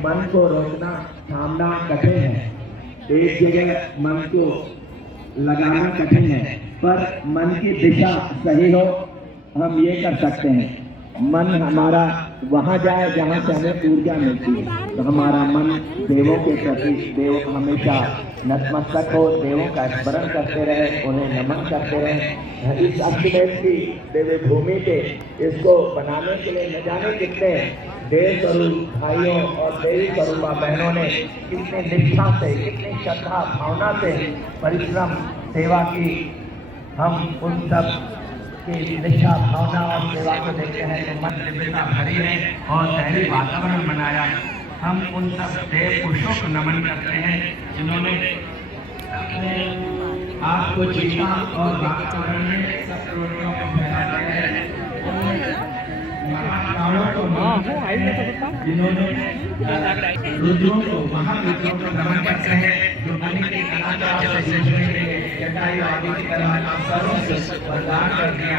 मन को रोकना थामना कठिन है। एक जगह मन को लगाना कठिन है, पर मन की दिशा सही हो हम ये कर सकते हैं। मन हमारा वहाँ जाए जहाँ से हमें ऊर्जा मिलती है। तो हमारा मन देवों के प्रति, देव हमेशा नतमस्तक हो, देवों का स्मरण करते रहे, उन्हें नमन करते रहे। इस अष्टवेद की देवी भूमि पे इसको बनाने के लिए न जाने कितने देव स्वरूप भाइयों और देवी स्वरूपा बहनों ने कितने निष्ठा से, कितनी श्रद्धा भावना से परिश्रम सेवा की। हम उन सब की निष्ठा भावना और सेवा को देखते हैं तो मन दिव्यता भरी है और शहरी वातावरण बनाया। हम उन सब देव पुरुषों को नमन करते हैं जिन्होंने अपने आप को जीता और वातावरण में सब प्रवृत्तियों को फैलाया है। महाकालों को जिन्होंने रुद्रों को, महारुद्रों को नमन करते हैं जो मन के कलाचार से जुड़े हुए जटायु आदि की तरह अवसरों से बलिदान कर दिया।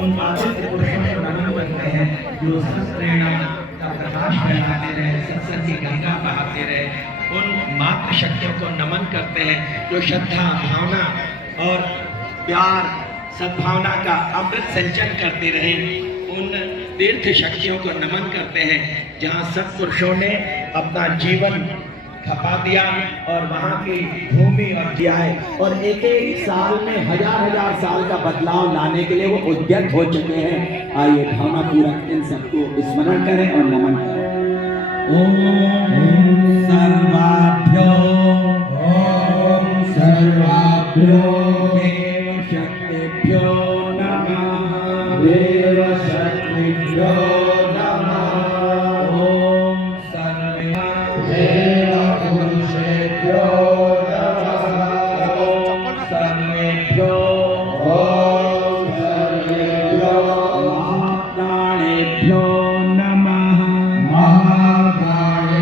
उन आदित्य पुरुषों को नमन करते हैं जो सत्प्रेरणा का प्रकाश फैलाते रहे, सत्संग की गंगा बहाते रहे। उन मातृ शक्तियों को नमन करते हैं जो श्रद्धा भावना और प्यार सद्भावना का अमृत संचय करते रहे। उन तीर्थ शक्तियों को नमन करते हैं जहाँ सत्पुरुषों ने अपना जीवन खपा दिया और वहाँ की भूमि और दिया है, और एक एक साल में हजार हजार साल का बदलाव लाने के लिए वो उद्यत हो चुके हैं। आइए भावना पूर्वक इन सबको स्मरण करें और नमन करें। ओम सर्वाभ्यो, ओम सर्वाभ्यो देव शक्तिभ्यो नमः, देव शक्तिभ्यो नमः। ओम सर्वे पुरुषेभ्यो नमः, ओम सर्वेभ्यो, ओम सर्वेभ्यो महाप्राणेभ्यो नमः, महाप्राणेभ्यो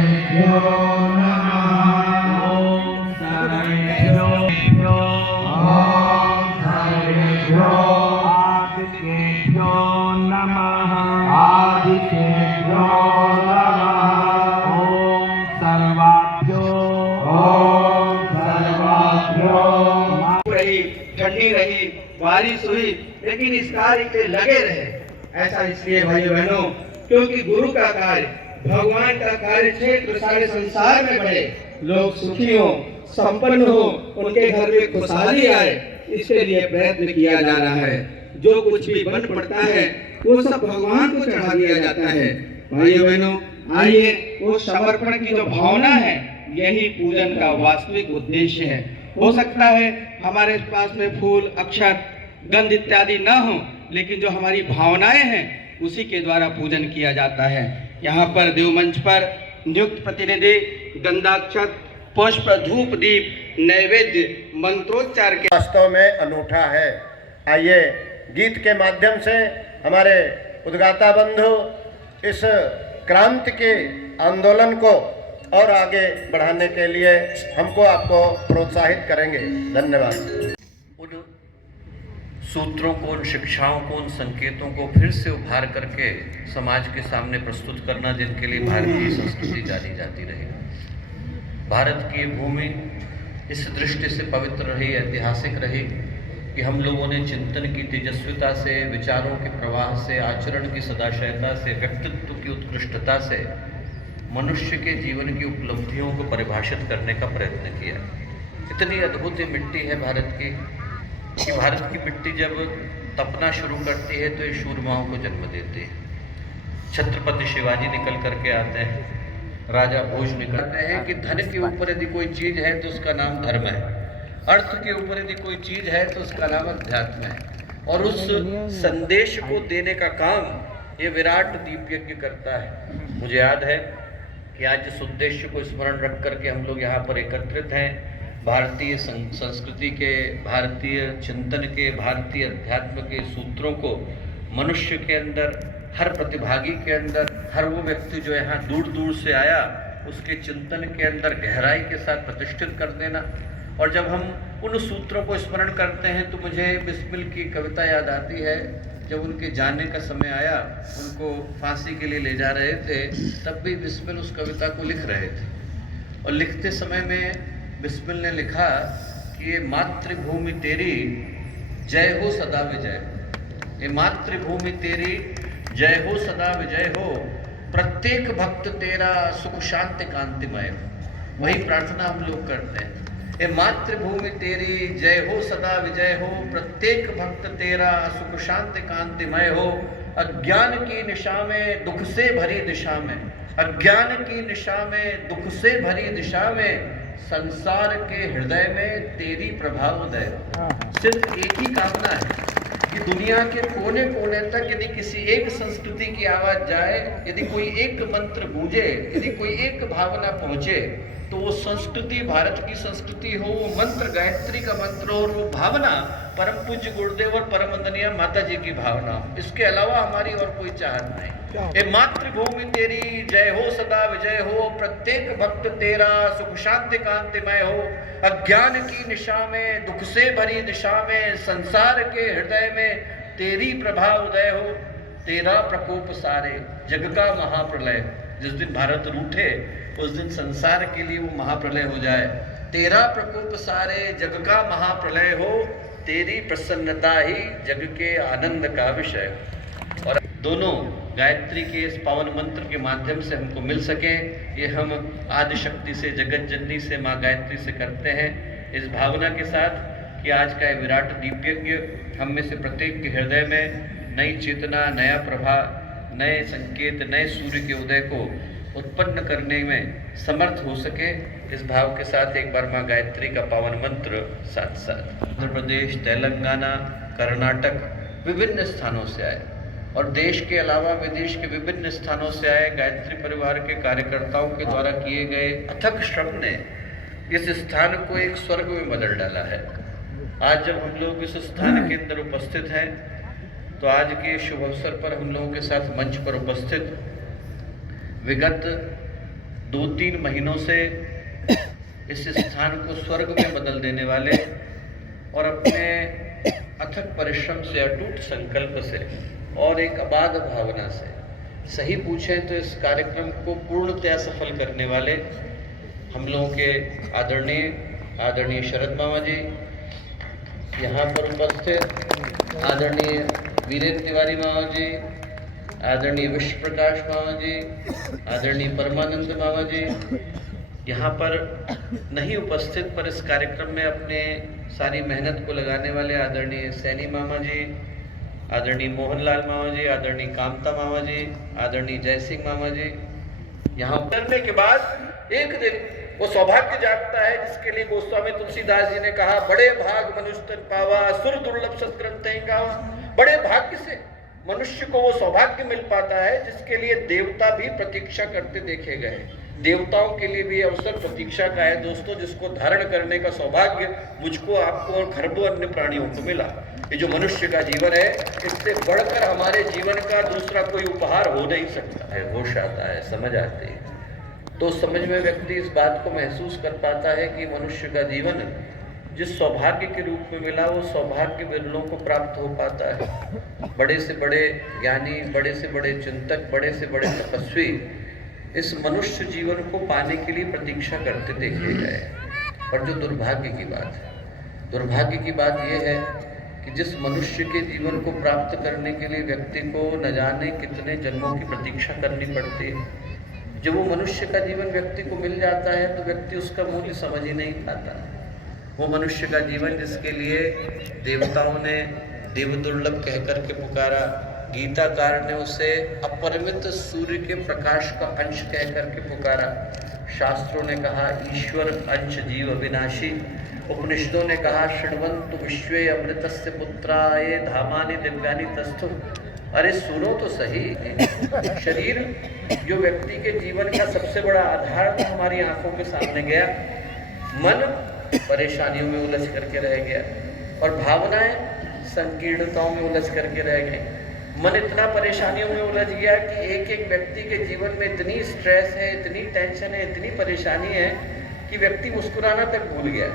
नमः। ओम सर्वेभ्यो, ओम सर्वेभ्यो आदिकेभ्यो नमः, आदिकेभ्यो नमः। ओम सर्वाभ्यो, ओम सर्वाभ्यो। रही ठंडी रही, बारिश हुई, लेकिन इस कार्य पे लगे रहे। ऐसा इसलिए भाइयों बहनों क्योंकि गुरु का कार्य, भगवान का कार्य क्षेत्र सारे संसार में बढ़े, लोग सुखी हो, संपन्न हो, उनके घर में खुशहाली आए, इसके लिए प्रयत्न किया जा रहा है। जो कुछ भी बन पड़ता है वो सब भगवान को चढ़ा दिया जाता है। भाइयों बहनों आइए वो समर्पण की जो भावना है यही पूजन का वास्तविक उद्देश्य है। हो सकता है हमारे पास में फूल अक्षत गंध इत्यादि न हो, लेकिन जो हमारी भावनाएं हैं उसी के द्वारा पूजन किया जाता है। यहाँ पर देव मंच पर नियुक्त प्रतिनिधि गंधाक्षत पुष्प धूप दीप नैवेद्य मंत्रोच्चार के वास्तव में अनूठा है। आइए गीत के माध्यम से हमारे उद्गाता बंधु इस क्रांति के आंदोलन को और आगे बढ़ाने के लिए हमको आपको प्रोत्साहित करेंगे। धन्यवाद। उन सूत्रों को, उन शिक्षाओं को, उन संकेतों को फिर से उभार करके समाज के सामने प्रस्तुत करना जिनके लिए भारतीय संस्कृति जानी जाती रही। भारत की भूमि इस दृष्टि से पवित्र रही, ऐतिहासिक रही कि हम लोगों ने चिंतन की तेजस्विता से, विचारों के प्रवाह से, आचरण की सदाशयता से, व्यक्तित्व की उत्कृष्टता से मनुष्य के जीवन की उपलब्धियों को परिभाषित करने का प्रयत्न किया। इतनी अद्भुत मिट्टी है भारत की कि भारत की मिट्टी जब तपना शुरू करती है तो ये शूरमाओं को जन्म देती है। छत्रपति शिवाजी निकल करके आते हैं, राजा भोज निकलते हैं कि धन के ऊपर यदि कोई चीज़ है तो उसका नाम धर्म है, अर्थ के ऊपर यदि कोई चीज़ है तो उसका नाम अध्यात्म है। और उस संदेश को देने का काम ये विराट दीप यज्ञ करता है। मुझे याद है कि आज इस उद्देश्य को स्मरण रख करके हम लोग यहाँ पर एकत्रित हैं। भारतीय संस्कृति के, भारतीय चिंतन के, भारतीय अध्यात्म के सूत्रों को मनुष्य के अंदर, हर प्रतिभागी के अंदर, हर वो व्यक्ति जो यहाँ दूर दूर से आया उसके चिंतन के अंदर गहराई के साथ प्रतिष्ठित कर देना। और जब हम उन सूत्रों को स्मरण करते हैं तो मुझे बिस्मिल की कविता याद आती है जब उनके जाने का समय आया, उनको फांसी के लिए ले जा रहे थे, तब भी बिस्मिल उस कविता को लिख रहे थे। और लिखते समय में बिस्मिल ने लिखा कि ये मातृभूमि तेरी जय हो सदा विजय, ये मातृभूमि तेरी जय हो सदा विजय हो, प्रत्येक भक्त तेरा सुख शांति कांतिमय हो। वही प्रार्थना हम लोग करते हैं, ये मातृभूमि तेरी जय हो सदा विजय हो, प्रत्येक भक्त तेरा सुख शांति कांतिमय हो। अज्ञान की निशा में दुख से भरी दिशा में, अज्ञान की निशा में दुख से भरी दिशा में, संसार के हृदय में तेरी प्रभावोदय। सिर्फ एक ही कामना है कि दुनिया के कोने कोने तक यदि किसी एक संस्कृति की आवाज जाए, यदि कोई एक मंत्र गूंजे, यदि कोई एक भावना पहुंचे, तो वो संस्कृति भारत की संस्कृति हो, वो मंत्र गायत्री का मंत्र हो, और वो भावना परम पूज्य गुरुदेव और परम वंदनीय माता जी की भावना हो। इसके अलावा हमारी और कोई चाहत नहीं। ये मातृभूमि तेरी जय हो सदा विजय हो, प्रत्येक भक्त तेरा सुख शांति कांतिमय हो। अज्ञान की निशा में दुख से भरी दिशा में, संसार के हृदय में तेरी प्रभा उदय हो। तेरा प्रकोप सारे जग का महाप्रलय, जिस दिन भारत रूठे उस दिन संसार के लिए वो महाप्रलय हो जाए। तेरा प्रकोप सारे जग का महाप्रलय हो, तेरी प्रसन्नता ही जग के आनंद का विषय। और दोनों गायत्री के इस पावन मंत्र के माध्यम से हमको मिल सके, ये हम आदि शक्ति से, जगत जननी से, माँ गायत्री से करते हैं, इस भावना के साथ कि आज का विराट दीप्यज्ञ हम में से प्रत्येक के हृदय में नई चेतना, नया प्रभा, नए संकेत, नए सूर्य के उदय को उत्पन्न करने में समर्थ हो सके। इस भाव के साथ एक बार माँ गायत्री का पावन मंत्र साथ साथ। आंध्र प्रदेश, तेलंगाना, कर्नाटक विभिन्न स्थानों से आए और देश के अलावा विदेश के विभिन्न स्थानों से आए गायत्री परिवार के कार्यकर्ताओं के द्वारा किए गए अथक श्रम ने इस स्थान को एक स्वर्ग में बदल डाला है। आज जब हम लोग इस स्थान के अंदर उपस्थित हैं, तो आज के शुभ अवसर पर हम लोगों के साथ मंच पर उपस्थित विगत 2-3 महीनों से इस स्थान को स्वर्ग में बदल देने वाले और अपने अथक परिश्रम से, अटूट संकल्प से और एक अबाध भावना से, सही पूछें तो इस कार्यक्रम को पूर्णतया सफल करने वाले हम लोगों के आदरणीय शरद मामा जी, यहाँ पर उपस्थित आदरणीय वीरेंद्र तिवारी मामा जी, आदरणीय विश्व प्रकाश मामा जी, आदरणीय परमानंद मामा जी, यहाँ पर नहीं उपस्थित पर इस कार्यक्रम में अपने सारी मेहनत को लगाने वाले आदरणीय सैनी मामा जी, आदरणीय मोहनलाल मामा जी, आदरणीय कामता मामा जी, आदरणीय जय सिंह मामा जी। यहाँ उतरने के बाद एक दिन वो सौभाग्य जागता है जिसके लिए गोस्वामी तुलसीदास जी ने कहा, बड़े भाग मनुष्य तन पावा, सुर दुर्लभ सत्ग्रंथ गावा। बड़े भाग्य से मनुष्य को वो सौभाग्य मिल पाता है जिसके लिए देवता भी प्रतीक्षा करते देखे गए। देवताओं के लिए भी अवसर प्रतीक्षा का है दोस्तों, जिसको धारण करने का सौभाग्य मुझको, आपको और खरबों अन्य प्राणियों को मिला। ये जो मनुष्य का जीवन है, इससे बढ़कर हमारे जीवन का दूसरा कोई उपहार हो नहीं सकता है। होश आता है, समझ आती है, तो समझ में व्यक्ति इस बात को महसूस कर पाता है कि मनुष्य का जीवन जिस सौभाग्य के रूप में मिला, वो सौभाग्य विरलों को प्राप्त हो पाता है। बड़े से बड़े ज्ञानी, बड़े से बड़े चिंतक, बड़े से बड़े तपस्वी इस मनुष्य जीवन को पाने के लिए प्रतीक्षा करते देखे गए। पर जो दुर्भाग्य की बात यह है कि जिस मनुष्य के जीवन को प्राप्त करने के लिए व्यक्ति को न जाने कितने जन्मों की प्रतीक्षा करनी पड़ती है, जब वो मनुष्य का जीवन व्यक्ति को मिल जाता है तो व्यक्ति उसका मूल्य समझ ही नहीं पाता। वो मनुष्य का जीवन जिसके लिए देवताओं ने देव दुर्लभ कह करके पुकारा, गीताकार ने उसे अपरिमित सूर्य के प्रकाश का अंश कह करके पुकारा, शास्त्रों ने कहा ईश्वर अंश जीव अविनाशी, उपनिषदों ने कहा शृण्वन्तु विश्वे अमृतस्य पुत्राय धामानि दिव्यानि तस्थु। अरे सुनो तो सही, शरीर जो व्यक्ति के जीवन का सबसे बड़ा आधार था हमारी आंखों के सामने गया, मन परेशानियों में उलझ करके रह गया और भावनाएं संकीर्णताओं में उलझ करके रह गई। मन इतना परेशानियों में उलझ गया कि एक एक व्यक्ति के जीवन में इतनी स्ट्रेस है, इतनी टेंशन है, इतनी परेशानी है कि व्यक्ति मुस्कुराना तक भूल गया।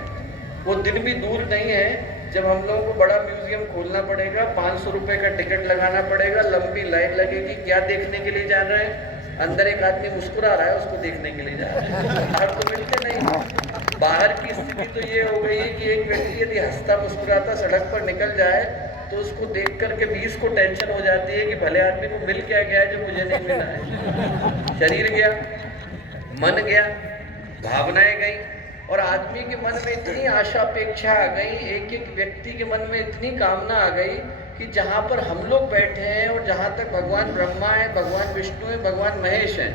वो दिन भी दूर नहीं है जब हम लोगों को बड़ा म्यूजियम खोलना पड़ेगा, 500 रुपए का टिकट लगाना पड़ेगा, लंबी लाइन लगेगी, क्या देखने के लिए जा रहे हैं? अंदर एक आदमी मुस्कुरा रहा है, उसको देखने के लिए जा रहे हैं। बाहर तो मिलते नहीं। बाहर की स्थिति तो ये हो गई है कि एक व्यक्ति यदि हंसता मुस्कुराता सड़क पर निकल जाए तो उसको देख करके 20 को टेंशन हो जाती है कि भले आदमी को मिल क्या गया जो मुझे नहीं मिला है। शरीर गया, मन गया, भावनाएं गई, और आदमी के मन में इतनी आशा अपेक्षा आ गई, एक एक व्यक्ति के मन में इतनी कामना आ गई कि जहाँ पर हम लोग बैठे हैं और जहाँ तक भगवान ब्रह्मा है, भगवान विष्णु है, भगवान महेश हैं,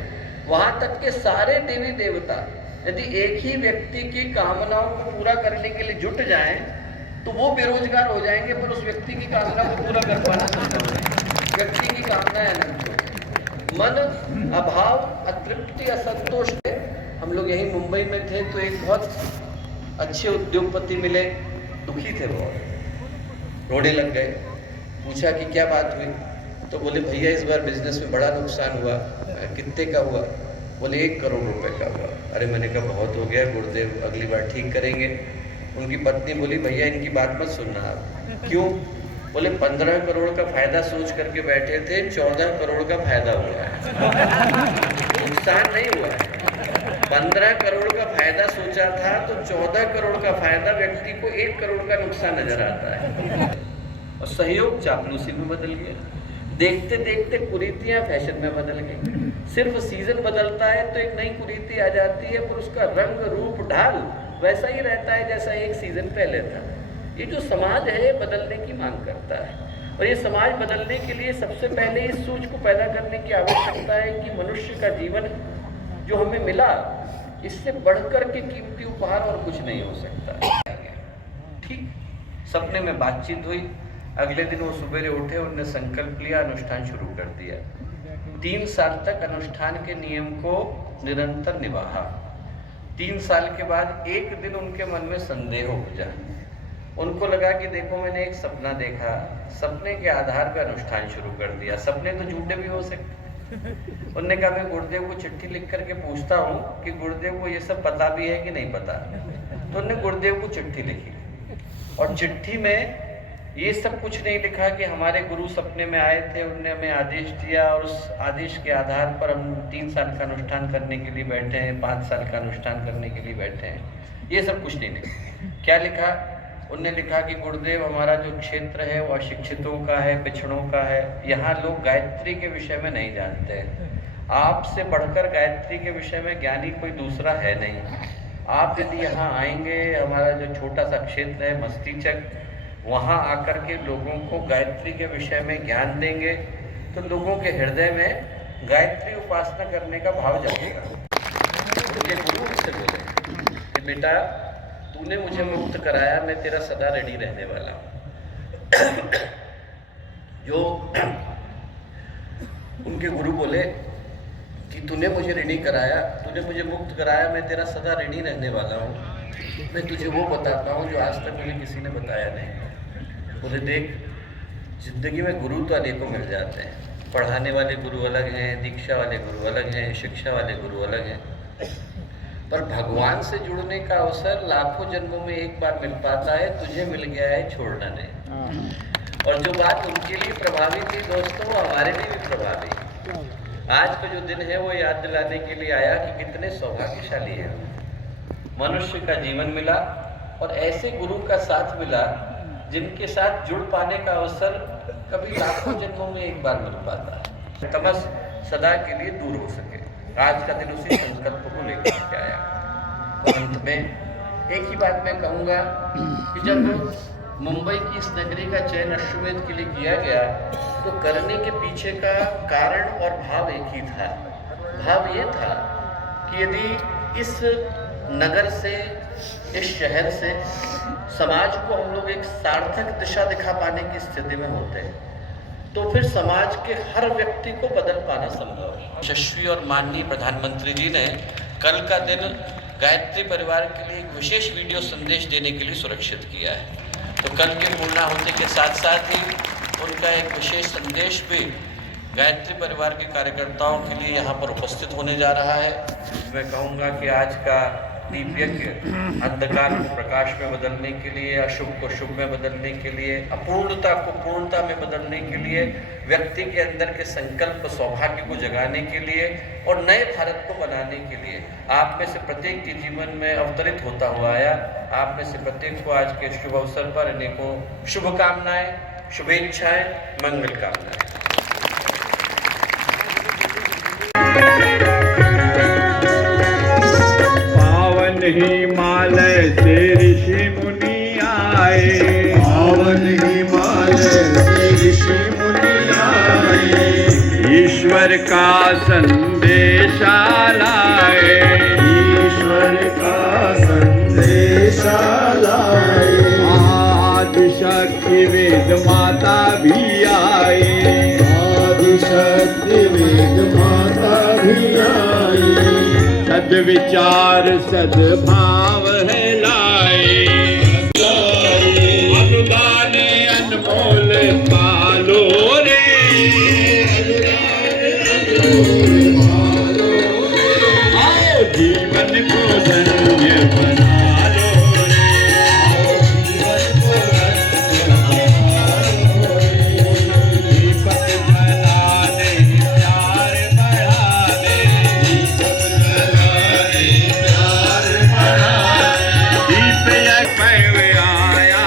वहाँ तक के सारे देवी देवता यदि एक ही व्यक्ति की कामनाओं को पूरा करने के लिए जुट जाएं तो वो बेरोजगार हो जाएंगे, पर उस व्यक्ति की कामना को पूरा कर पाना संभव है। व्यक्ति की कामना है अनंत। मन अभाव, अतृप्ति, असंतोष है। हम लोग यहीं मुंबई में थे तो एक बहुत अच्छे उद्योगपति मिले, दुखी थे बहुत, रोने लग गए। पूछा कि क्या बात हुई, तो बोले भैया इस बार बिजनेस में बड़ा नुकसान हुआ। कितने का हुआ? बोले 1 करोड़ रुपए का हुआ। अरे मैंने कहा बहुत हो गया, गुरुदेव अगली बार ठीक करेंगे। उनकी पत्नी बोली भैया इनकी बात मत सुनना आप। क्यों? बोले 15 करोड़ का फायदा सोच करके बैठे थे, 14 करोड़ का फायदा हुआ है। नुकसान नहीं हुआ है। 15 करोड़ का फायदा सोचा था तो 14 करोड़ का फायदा व्यक्ति को 1 करोड़ का नुकसान नजर आता है। और सहयोग चापलूसी में बदल गया। देखते देखते कुरीतियां फैशन में बदल गई। सिर्फ सीजन बदलता है तो एक नई कुरीति आ जाती है, पर उसका रंग रूप ढाल वैसा ही रहता है जैसा एक सीजन पहले था। ये जो समाज है बदलने की मांग करता है, और ये समाज बदलने के लिए सबसे पहले इस सोच को पैदा करने की आवश्यकता है कि मनुष्य का जीवन जो हमें मिला, इससे बढ़कर के कीमती उपहार और कुछ नहीं हो सकता। ठीक सपने में बातचीत हुई। अगले दिन वो सुबह उठे, उन्होंने संकल्प लिया, अनुष्ठान शुरू कर दिया। 3 साल तक अनुष्ठान के नियम को निरंतर निभाया। 3 साल के बाद एक दिन उनके मन में संदेह उपजा। उनको लगा कि देखो मैंने एक सपना देखा, सपने के आधार पर अनुष्ठान शुरू कर दिया। सपने तो झूठे भी हो सकते। उन्होंने कहा मैं गुरुदेव को चिट्ठी लिख करके पूछता हूँ कि गुरुदेव को ये सब पता भी है कि नहीं पता। तो उन्होंने गुरुदेव को चिट्ठी लिखी, और चिट्ठी में ये सब कुछ नहीं लिखा कि हमारे गुरु सपने में आए थे, उन्होंने हमें आदेश दिया और उस आदेश के आधार पर हम 3 साल का अनुष्ठान करने के लिए बैठे हैं, 5 साल का अनुष्ठान करने के लिए बैठे हैं। ये सब कुछ नहीं लिखा। क्या लिखा? उन्होंने लिखा कि गुरुदेव हमारा जो क्षेत्र है वो अशिक्षितों का है, पिछड़ों का है। यहाँ लोग गायत्री के विषय में नहीं जानते हैं। आपसे बढ़कर गायत्री के विषय में ज्ञानी कोई दूसरा है नहीं। आप यदि यहाँ आएंगे, हमारा जो छोटा सा क्षेत्र है मस्तीचक, वहाँ आकर के लोगों को गायत्री के विषय में ज्ञान देंगे तो लोगों के हृदय में गायत्री उपासना करने का भाव जगेगा। उनके गुरु से बोले कि बेटा तूने मुझे मुक्त कराया, मैं तेरा सदा रेडी रहने वाला हूँ। जो उनके गुरु बोले कि तूने मुझे रेडी कराया, तूने मुझे मुक्त कराया, मैं तेरा सदा रेडी रहने वाला हूँ। मैं तुझे वो बताता हूँ जो आज तक मुझे किसी ने बताया नहीं। बोले देख, जिंदगी में गुरु तो अनेकों मिल जाते हैं। पढ़ाने वाले गुरु अलग हैं, दीक्षा वाले गुरु अलग हैं, शिक्षा वाले गुरु अलग हैं, पर भगवान से जुड़ने का अवसर लाखों जन्मों में एक बार मिल पाता है। तुझे मिल गया है, छोड़ना नहीं। और जो बात उनके लिए प्रभावी थी दोस्तों, वो हमारे लिए भी प्रभावी। आज का जो दिन है वो याद दिलाने के लिए आया कि कितने सौभाग्यशाली है। मनुष्य का जीवन मिला और ऐसे गुरु का साथ मिला जिनके साथ जुड़ पाने का अवसर कभी लाखों जन्मों में एक बार मिल पाता है। तमस सदा के लिए दूर हो सके। आज का दिन उसी संकल्प को लेकर के आया। अंत में एक ही बात मैं कहूँगा कि जब मुंबई की इस नगरी का चयन अश्वमेध के लिए किया गया तो करने के पीछे का कारण और भाव एक ही था। भाव ये था कि यदि इस नगर से, इस शहर से समाज को हम लोग एक सार्थक दिशा दिखा पाने की स्थिति में होते हैं तो फिर समाज के हर व्यक्ति को बदल पाना संभव है। यशस्वी और माननीय प्रधानमंत्री जी ने कल का दिन गायत्री परिवार के लिए एक विशेष वीडियो संदेश देने के लिए सुरक्षित किया है। तो कल के पूर्णाहुति के साथ साथ ही उनका एक विशेष संदेश भी गायत्री परिवार के कार्यकर्ताओं के लिए यहाँ पर उपस्थित होने जा रहा है। मैं कहूँगा कि आज का दीप यज्ञ अंधकार को प्रकाश में बदलने के लिए, अशुभ को शुभ में बदलने के लिए, अपूर्णता को पूर्णता में बदलने के लिए, व्यक्ति के अंदर के संकल्प सौभाग्य को जगाने के लिए और नए भारत को बनाने के लिए आप में से प्रत्येक के जीवन में अवतरित होता हुआ आया। आप में से प्रत्येक को आज के शुभ अवसर पर अनेकों शुभकामनाएं, शुभेच्छाएं, मंगल कामनाएं। हिमालय से ऋषि मुनि आए, पावन हिमालय से ऋषि मुनि आए, ईश्वर का संदेशा लाए, ईश्वर का संदेशा लाए। आदिशक्ति वेद माता भी आए, आदिशक्ति वेद माता भी आई, सद्विचार सद्भाव है लाए, अनुदान अनमोल पालो रे, आओ जीवन को धन्य बना लो रे, दीपक जलाने प्यार बढ़ाने, दीप यज्ञ आया,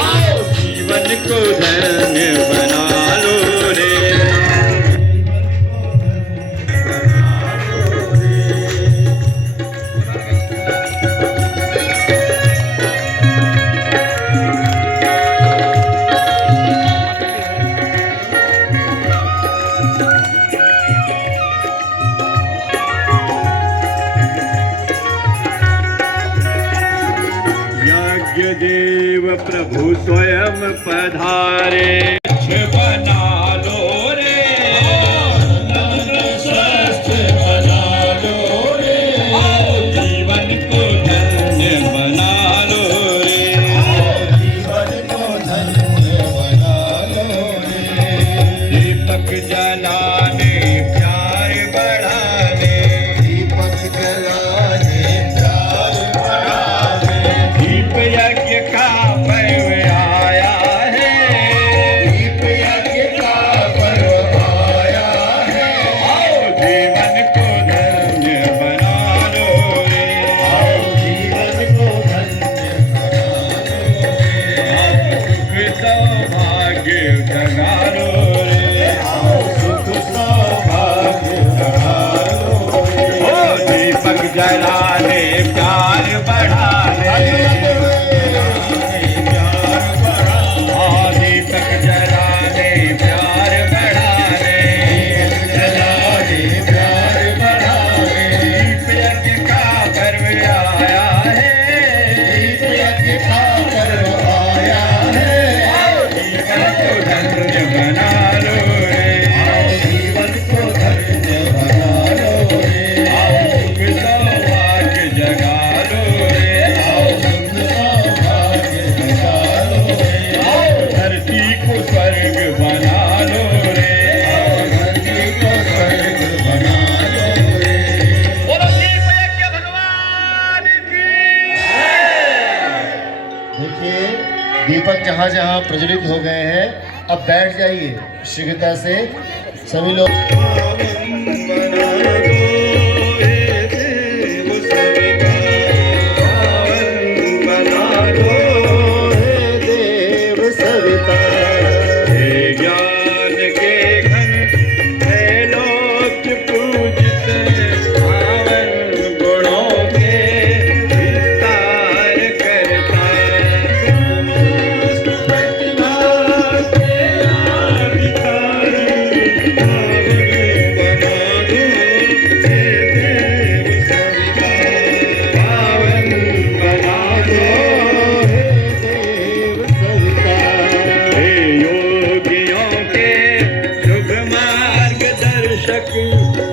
आओ जीवन को धन्य बना लो रे। यज्ञ देव प्रभु स्वयं पधारे, बना लो रे, बना लो रे, आओ जीवन को धन्य बना लो रे, जीवन को धन्य बना लो रे। दीपक जलाने प्यार बढ़ाने, दीपक जलाने प्यार बढ़ाने, दीप यज्ञ का पर्व आया है, दीप यज्ञ का पर्व आया है। आओ जीवन को धन्य बना लो रे, आओ जीवन को धन्य बना लो रे, आओ सुख सौभाग्य जगा लो रे, आओ सुख सौभाग्य बना लो रे। ओ दीपक जलाने प्यार बढ़ाने, प्यार बढ़ा, दीपक जलाने प्यार बढ़ाने, जलाने प्यार बढ़ाने, दीप यज्ञ का पर्व आया है, दीप यज्ञ का पर्व आया है। आओ जीवन को धन्य बना लो रे, आओ जीवन को धन्य बना लो रे, आओ सुख सौभाग्य जगा लो रे, आओ सुख सौभाग्य जगा लो रे, आओ धरती को स्वर्ग बना लो रे, आओ धरती को स्वर्ग बना लो रे। बोलो दीप यज्ञ भगवान की। देखिए दीपक जहाँ जहाँ प्रज्वलित हो गए हैं, अब बैठ जाइए शीघ्रता से सभी लोग। ज्ञान के घन है लोक पूजित, पावन गुणों के विस्तार करता, समस्त प्रतिभा के अधिकारी, पावन बना दो हे देव सविता, पावन बना दो हे देव सविता, हे योगियों के शुभ मार्गदर्शक,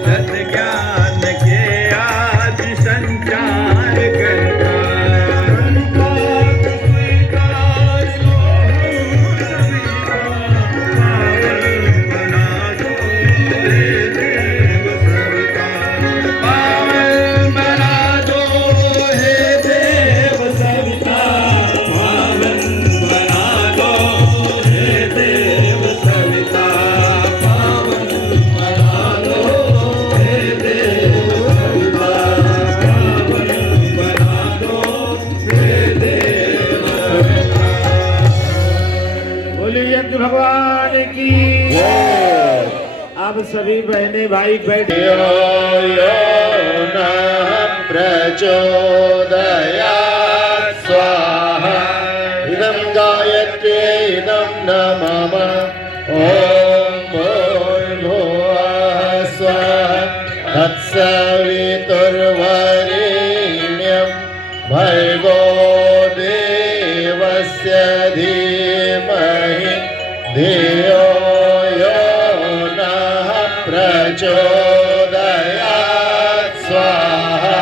सद्ज्ञान के आदि संचार करता, संताप स्वीकार लो सविता, पावन बना दो हे देव सविता, बोलिए यज्ञ भगवान की। अब सभी बहने भाई बैठे। प्रचोदयात् स्वाहा इदं गायत्र्यै इदं नमः ॐ भूर्भुवः स्वः तत्सवितुर्वरेण्यं भर्गो देवस्य धीमहि धियो यो नः प्रचोदयात् स्वाहा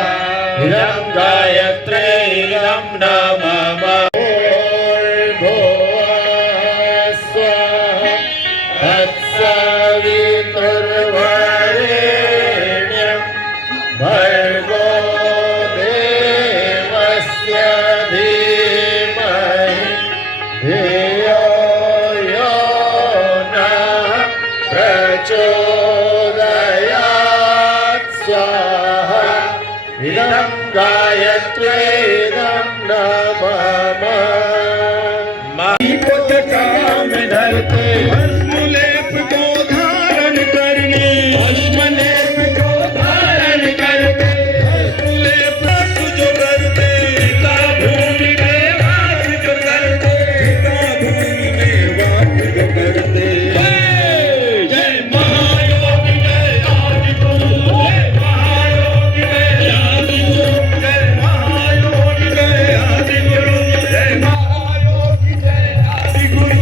इदं गायत्र्यै इदं नमः भूर्भुवः स्वः तत्सवितुर्वरेण्यं भर्गो देवस्य धीमहि धियो यो नः प्रचोदयात् स्वाहा इदं गायत्र्यै इदं नमः काम धरते भस्मलेप को धारण करने भस्मलेप को धारण करते भस्मलेप जो करते पिता भूमि में वास जो करते पिता भूमि में वास जो करते जय महायोगी जय आदि गुरु जय महायोगी जय आदि गुरु जय महायोगी जय आदि गुरु जय महायोगी जय आदि गुरु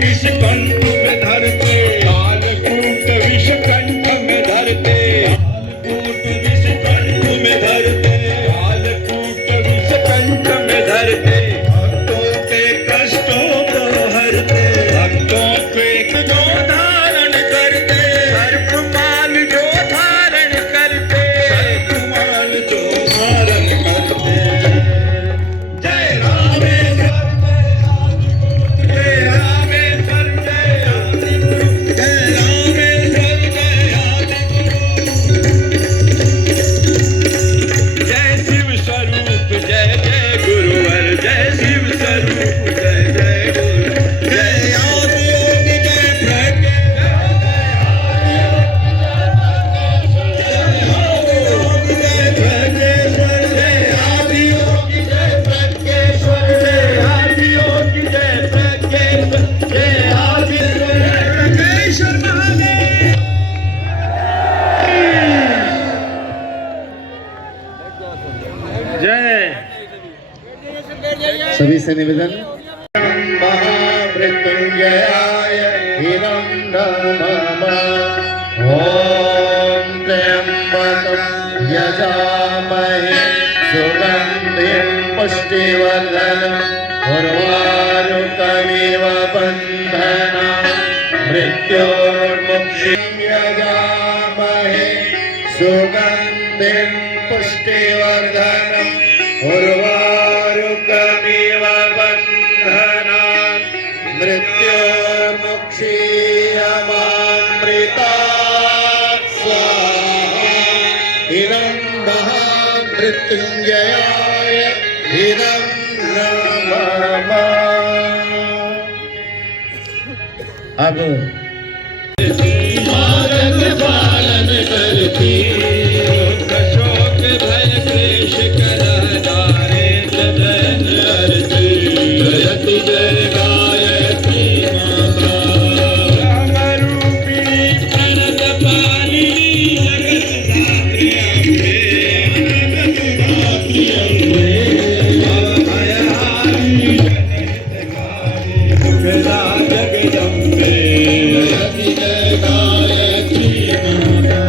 विषकंठ में धरते कालकूट विषकंठ में धरते कालकूट विषकंठ में धरते कालकूट विषकंठ में धरते भक्तों के कष्टों को हरते भक्तों के जो धारण करते सर्पमाल जो धारण करते सर्पमाल जो धारण करते जय रामेश्वर जय रामेश्वर जय आदि गुरु जय रामेश्वर जय आदि गुरु जय शिव स्वरूप जय जय गुरुवर जय शिव स्वरूप जय जय गुरु जय आदि योगी जय प्रज्ञा जय आदि योगी जय प्रज्ञेश्वर जय आदि योगी जय प्रज्ञेश्वर जय आदि योगी जय प्रज्ञेश्वर जय आदि प्रज्ञेश्वर महादेव जय। सभी से निवेदन महामृत्युंजयाय इदं नमः ॐ त्र्यम्बकं यजामहे सुगन्धिं पुष्टिवर्धनम् उर्वारुकमिव बन्धनान् मृत्योर्मुक्षिं यजामहे सुगन्धिं पुष्टिवर्धनम् उर्वारुकमिव बन्धनान् मृत्योर्मुक्षीयमामृतात् स्वाहा इदं महामृत्युञ्जयाय इदं नमः। अब भारत पालन करती शोक भय क्लेश कर दारे जन अर्जी जयति जय गायत्री माता राम रूपी प्रणत पानी जगत धात्री अम्बे अनंत धात्री अम्बे भवभयहारी जगतकारी सुखदा जगदम्बे जयति जय गायत्री माता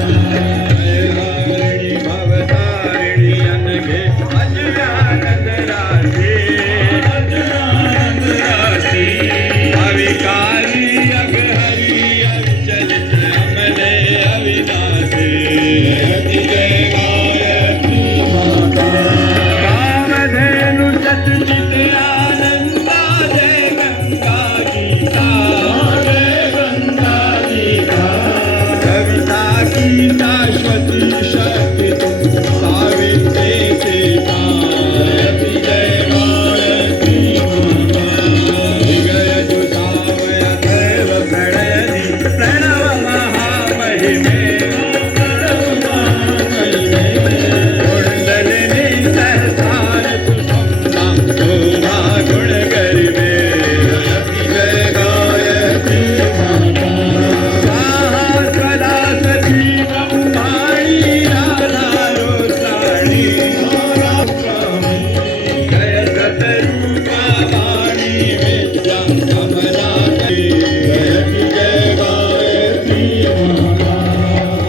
जय सतरूपा वाणी विद्या कमला जयति जय गायत्री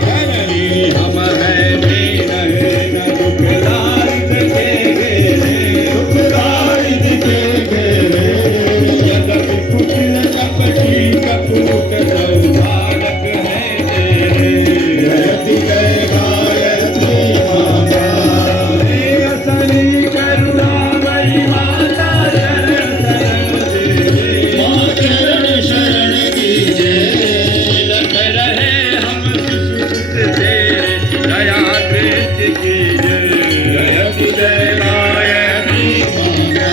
जननी हम है दीन न दुखदारित के घेरे यद्यपि कुटिल कपटी कपूट सौभाग्य है तेरे जयति जय गायत्री माता असली करुणामयी माता शरण शरण दीजिए लग रहे हम सुसुत तेरे दया दृष्टि कीजिए जयति जय गायत्री माता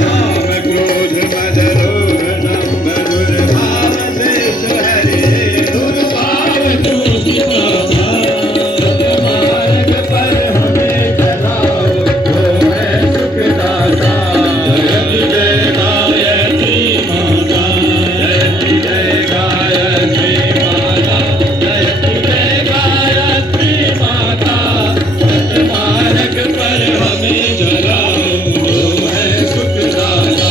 काम क्रोध मद रोग दंभ दुर्भाव देश हरे दुर्भाव दूति माता सतमार्ग पर हमें चलाओ जो है सुखदाता जयति जय गायत्री माता जयति जय गायत्री माता जयति जय गायत्री माता सतमार्ग पर हमें चलाओ जो है सुखदाता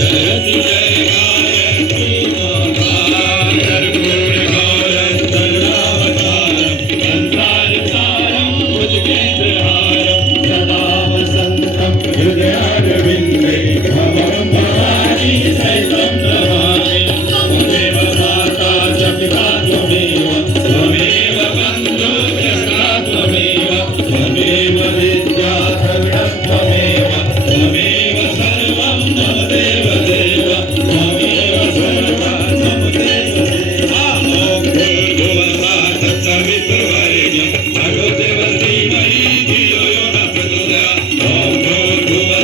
जयति जय गायत्री माता कर्पूर गौरम सर्वावतारम संसारसारम भुजगेन्द्रहारम सदा वसन्तं हृदयारविन्दे भवं भवानी सहितं नमामि त्वमेव माता च पिता त्वमेव त्वमेव बन्धु च सखा त्वमेव त्वमेव विद्या सर्वं त्वमेव त्वमेव सर्वं मम देव देव त्वमेव सर्वं मम देव देव ॐ भूर्भुवः तत्सवितुर्वरेण्यं भर्गो देवस्य धीमहि धियो यो न प्रचोदयात् ॐ भूर्भुवः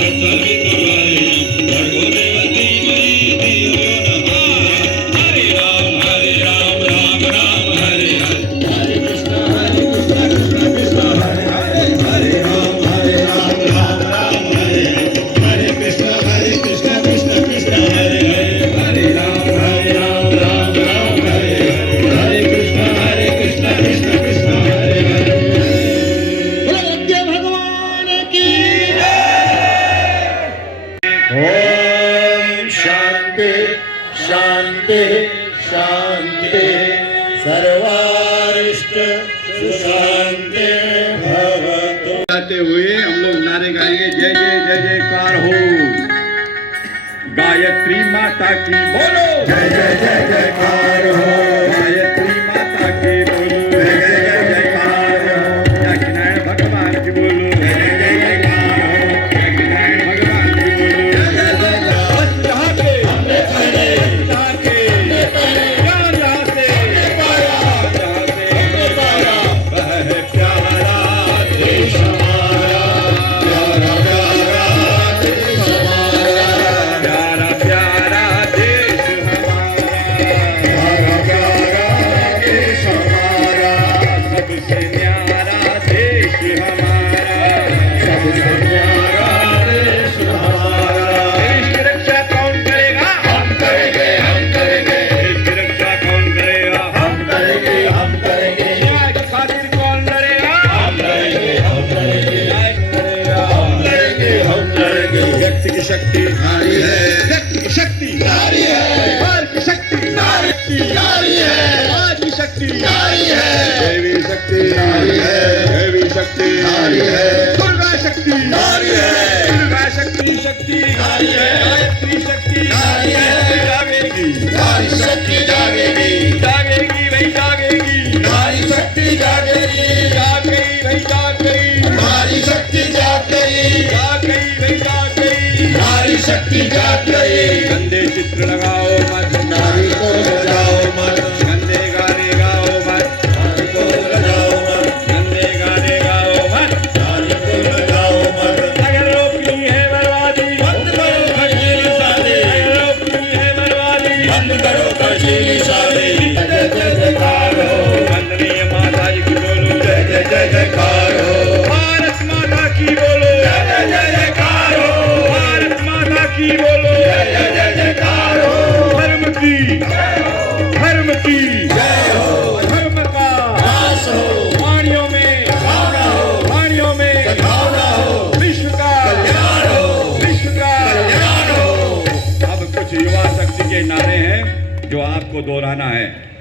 तत्सवितुर्वरेण्यं भर्गो देवस्य धीमहि धियो यो न प्रचोदयात् हरे राम राम राम हरे हरे हरे कृष्ण कृष्ण कृष्ण हरे हरे हरे राम राम राम हरे हरे हरे कृष्ण कृष्ण कृष्ण हरे हरे हरे राम राम राम हरे हरे हरे कृष्ण कृष्ण कृष्ण हरे हरे बोलो भगवान की ओम शांति शांति शांति सर्वारिष्ट सुशांति भवतु। गाते हुए हम लोग नारे गाएंगे जय जय जय जयकार हो गायत्री माता की बोलो जय जय जय जयकार हो गायत्री माता की बोलो जय जय जय जयकार हो दक्षिणायण भगवान की बोलो जय जय जय जयकार हो दक्षिणायण भगवान की बोलो जय जय जयकार जहाँ पे हमने पढ़े जहाँ के जहाँ जहाँ से हमने पाया जहाँ से हमने पाया वह है प्यारा देश हमारा प्यारा प्यारा देश हमारा प्यारा प्यारा देश हमारा प्यारा प्यारा देश हमारा सबसे न्यारा देश हमारा सबसे प्यारा देश हमारा देश की रक्षा कौन करेगा हम करेंगे देश की रक्षा कौन करेगा हम करेंगे न्याय की खातिर कौन लड़ेगा हम करेंगे न्याय करेगा हम करेंगे व्यक्ति की शक्ति नारी है व्यक्ति की शक्ति नारी है परिवार की शक्ति नारी है समाज की शक्ति नारी है देवी शक्ति नारी है देवी शक्ति नारी है दुर्गा शक्ति नारी है दुर्गा शक्ति नारी है गायत्री शक्ति नारी है जागेगी नारी शक्ति जागेगी जागेगी भाई जागेगी नारी शक्ति जागेगी जाग गई भाई जाग गई नारी शक्ति जाग गई जाग गई भाई जाग गई नारी शक्ति जाग गई गंदे चित्र लगाओ मत नारी को बजाओ मत गंदे गाने गाओ मत नारी को बजाओ मत गंदे गाने गाओ मत नारी को बजाओ मत अगर रोकनी है बर्बादी बंद करो खर्चीली शादी अगर रोकनी है बर्बादी बंद करो खर्चीली शादी जय जय जयकार हो वंदनीय माता जी की बोलो जय जय जय जयकार हो भारत माता की बोलो जय जय जय जयकार हो भारत माता की बोलो जय जय जय दोहराना है।